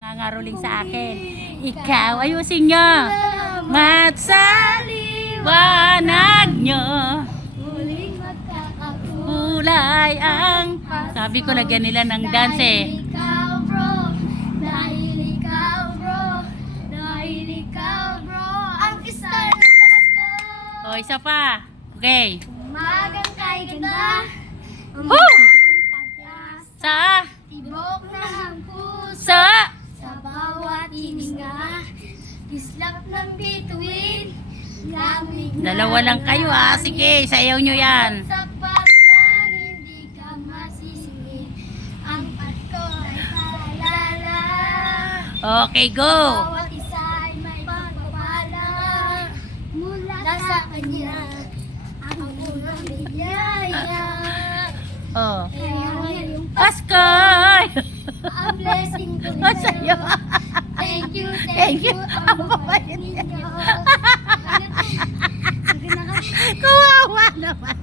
Nangaruling sa akin. Ikaw, ayusin nyo. Mat sa liwanag nyo. Muling magkakakulay. Kulay ang... Sabi ko, lagyan nila ng dance eh. Dahil ikaw bro, dahil ikaw bro, dahil ikaw bro, ang star ng Pasko. O, isa pa. Okay. Umagang kay ganda, Woo! umabong pagkasa, Sa... tibok na ang puso, Sa... sa bawat hininga, kislap ng bituin, lamig na Dalawa lang kayo ah. Sige, sayaw nyo yan. sa panalang, hindi ka masisisi. Ang Pasko ay paalala. Okay, go. Bawat isa ay may pagpapala mula sa kanya. Ang unang biyaya. Oh. Kaya ngayong Pasko! ang blessing ko Ang sayo. Thank you, Thank thank you. you. Ang babait ninyo. Kawawa naman.